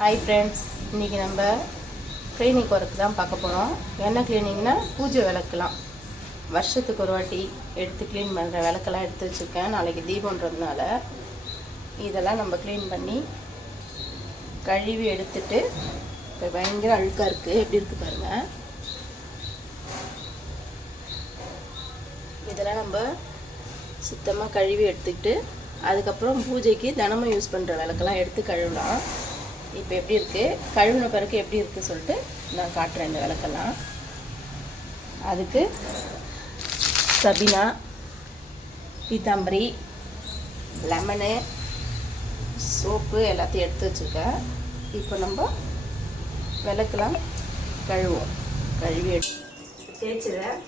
Hi friends, இன்றைக்கி நம்ம clinic work தான் பார்க்க போகிறோம். என்ன க்ளீனிங்னா பூஜை விளக்கலாம். வருஷத்துக்கு ஒரு வாட்டி எடுத்து க்ளீன் பண்ணுற விளக்கெல்லாம் எடுத்து வச்சுருக்கேன். நாளைக்கு தீபன்றதுனால இதெல்லாம் நம்ம க்ளீன் பண்ணி கழுவி எடுத்துட்டு, இப்போ பயங்கர அழுக்காக இருக்குது. எப்படி இருக்குது பாருங்கள். இதெல்லாம் நம்ம சுத்தமாக கழுவி எடுத்துக்கிட்டு அதுக்கப்புறம் பூஜைக்கு தினமும் யூஸ் பண்ணுற விளக்கெல்லாம் எடுத்து கழுவலாம். இப்போ எப்படி இருக்குது, கழுவின பிறகு எப்படி இருக்குது சொல்லிட்டு நான் காட்டுறேன். இந்த விளக்கெல்லாம் அதுக்கு சபினா, பீத்தாம்பரி, லெமனு, சோப்பு எல்லாத்தையும் எடுத்து வச்சுருக்கேன். இப்போ நம்ம விளக்கெல்லாம் கழுவோம். கழுவி தேய்ச்சிடுறேன்.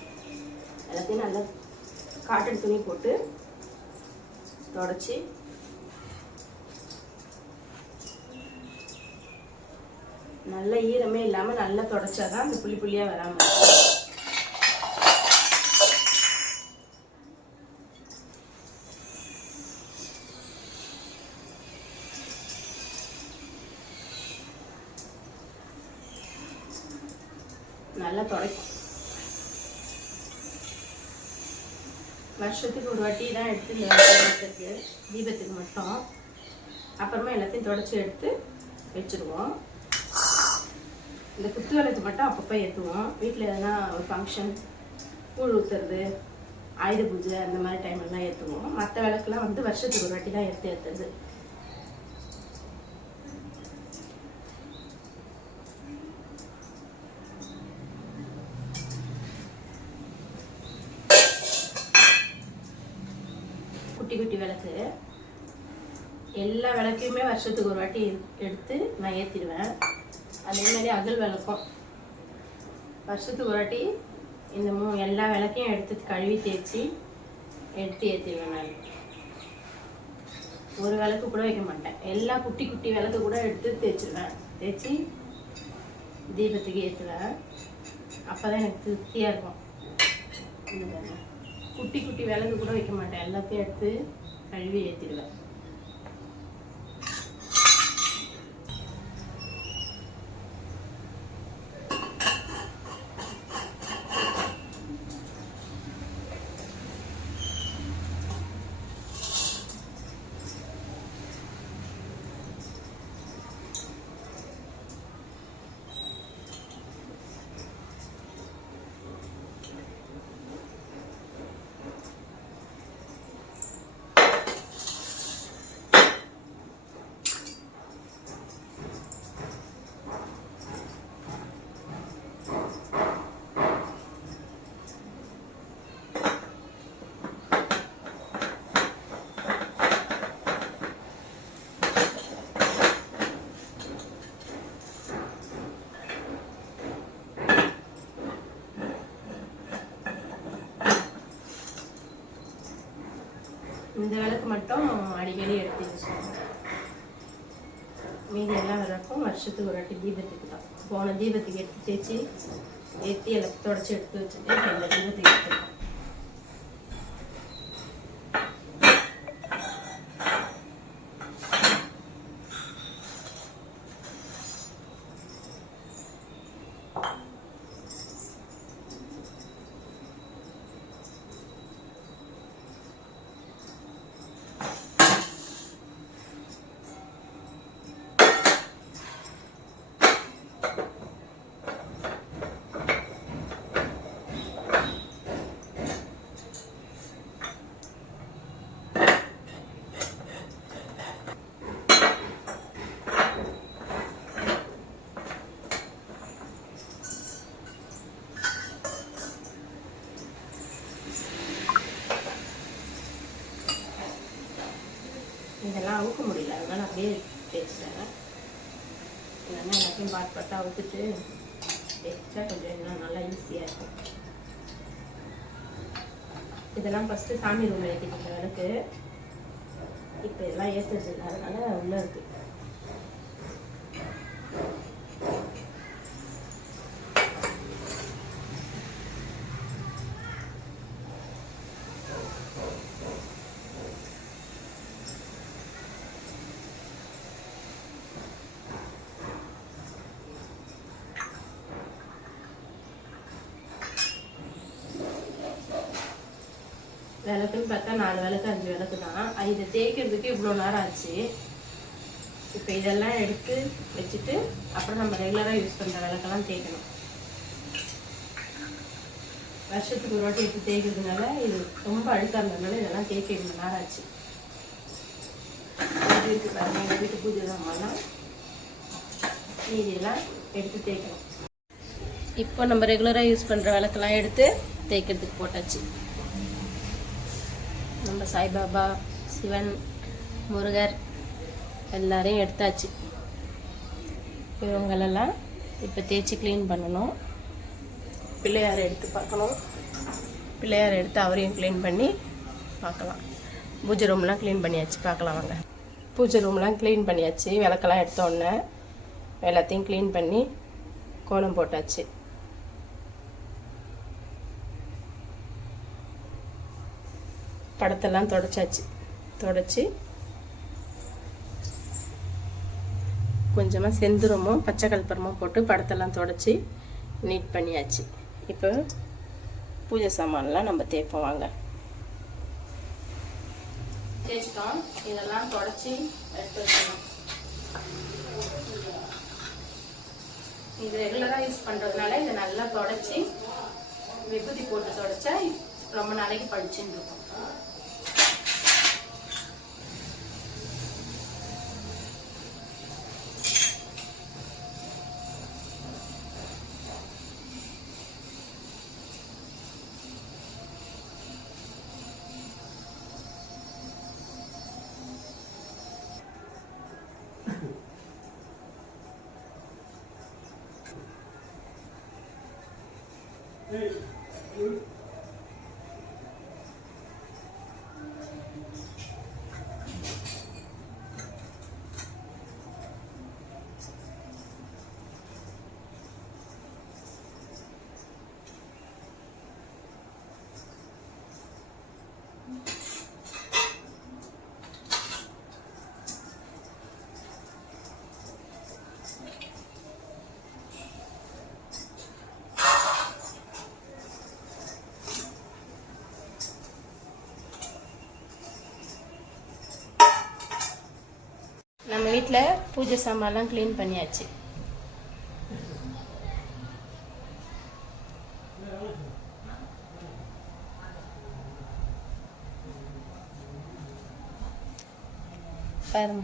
எல்லாத்தையும் நல்லா காட்டன் துணி போட்டு தொடச்சி நல்ல ஈரமே இல்லாமல் நல்லா தொடச்சாதான் அந்த புள்ளி புள்ளியாக வராமல். நல்லா துடைக்கும். வருஷத்துக்கு ஒரு வாட்டி தான் எடுத்து இந்த விளக்கு தீபத்துக்கு மட்டும். அப்புறமா எல்லாத்தையும் தொடச்சி எடுத்து வச்சுருவோம். இந்த குத்து விளக்கு மட்டும் அப்பப்போ ஏற்றுவோம். வீட்டில் எதனா ஒரு ஃபங்க்ஷன், கூழ் ஊற்றுறது, ஆயுத பூஜை அந்த மாதிரி டைம்லாம் ஏற்றுவோம். மற்ற விளக்குலாம் வந்து வருஷத்துக்கு ஒரு வாட்டி தான் ஏற்றுறது. குட்டி குட்டி விளக்கு எல்லா விளக்கையுமே வருஷத்துக்கு ஒரு வாட்டி எடுத்து நான் ஏற்றிடுவேன். அதே மாதிரி அகல் விளக்கும் வருஷத்துக்கு ஒரு வாட்டி இந்த எல்லா விளக்கையும் எடுத்து கழுவி தேய்ச்சி எடுத்து ஏற்றிடுவேன். நான் ஒரு விளக்கு கூட வைக்க மாட்டேன். எல்லா குட்டி குட்டி விளக்கு கூட எடுத்து தேய்ச்சிடுவேன். தேய்ச்சி தீபத்துக்கு ஏற்றுவேன். அப்போ தான் எனக்கு திருப்தியாக இருக்கும். இந்த குட்டி குட்டி விளக்கு கூட வைக்க மாட்டேன். எல்லாத்தையும் எடுத்து கழுவி ஏற்றிடுவேன். இந்த விளக்கு மட்டும் அடிக்கடி எடுத்து வச்சுக்கோங்க. மீதி எல்லாம் விளக்கும் வருஷத்துக்கு ஒரு வாட்டி தீபத்துக்கு தான். போன தீபத்துக்கு எடுத்து தேய்ச்சி ஏற்றி எல்லாத்தையும் தொடச்சி எடுத்து வச்சுட்டு இந்த தீபத்துக்கு எடுத்துருக்கோம். இதெல்லாம் அவுக்க முடியல, அதனால அப்படியே தேய்ச்சிட்டேன். இல்லைன்னா எல்லாத்தையும் பார்த்து அவுத்துட்டு தேய்ச்சா கொஞ்சம் இன்னும் நல்லா ஈஸியாக இருக்கும். இதெல்லாம் ஃபஸ்ட்டு சாமி ரூமில் ஏற்றிக்கிட்ட விளக்கு. இப்போ இதெல்லாம் ஏற்றுறது இல்லை, அதனால உள்ளே இருக்குது. விளக்குன்னு பார்த்தா 4 விளக்கு 5 விளக்கு தான். இதை தேய்க்கிறதுக்கு இவ்வளோ நேரம் ஆச்சு. இப்போ இதெல்லாம் எடுத்து வச்சுட்டு அப்புறம் நம்ம ரெகுலராக யூஸ் பண்ணுற விளக்கெல்லாம் தேய்க்கணும். வருஷத்துக்கு ஒரு வாட்டி எடுத்து தேய்க்கிறதுனால இது ரொம்ப அழுக்காக இருந்ததுனால இதெல்லாம் தேய்க்க இவ்வளோ நேரம் ஆச்சு. எங்கள் வீட்டு பூஜை சாமான்லாம் மீதியெல்லாம் எடுத்து தேய்க்கணும். இப்போ நம்ம ரெகுலராக யூஸ் பண்ணுற விளக்கெல்லாம் எடுத்து தேய்க்கிறதுக்கு போட்டாச்சு. நம்ம சாய்பாபா, சிவன், முருகர் எல்லாரையும் எடுத்தாச்சு. இவங்களெல்லாம் இப்போ தேய்ச்சி க்ளீன் பண்ணணும். பிள்ளையாரை எடுத்து பார்க்கணும். பிள்ளையாரை எடுத்து அவரையும் க்ளீன் பண்ணி பார்க்கலாம். பூஜை ரூம்லாம் க்ளீன் பண்ணியாச்சு, பார்க்கலாம் வாங்க. பூஜை ரூம்லாம் க்ளீன் பண்ணியாச்சு. விளக்கெல்லாம் எடுத்தோடனே எல்லாத்தையும் க்ளீன் பண்ணி கோலம் போட்டாச்சு. படத்தெல்லாம் தொடச்சாச்சு. தொடச்சி கொஞ்சமாக செந்தூரமும் பச்சை கல்பரமும் போட்டு படத்தெல்லாம் தொடச்சி நீட் பண்ணியாச்சு. இப்போ பூஜை சாமான்லாம் நம்ம தேய்ப்போம் வாங்க. தேய்ச்சிட்டோம். இதெல்லாம் தொடச்சி எடுத்து வச்சுக்கணும். இது ரெகுலராக யூஸ் பண்ணுறதுனால இதை நல்லா தொடச்சி விபூதி போட்டு தொடச்சா ரொம்ப நாளைக்கு பழிச்சுன்னு இருக்கும். நம்ம வீட்டில் பூஜை சாமான்லாம் க்ளீன் பண்ணியாச்சு. பாருங்க.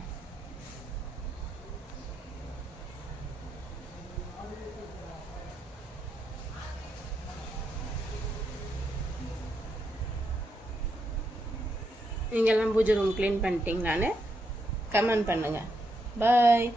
நீங்கள்லாம் பூஜை ரூம் க்ளீன் பண்ணிட்டீங்களான்னு கமெண்ட் பண்ணுங்கள். பாய்.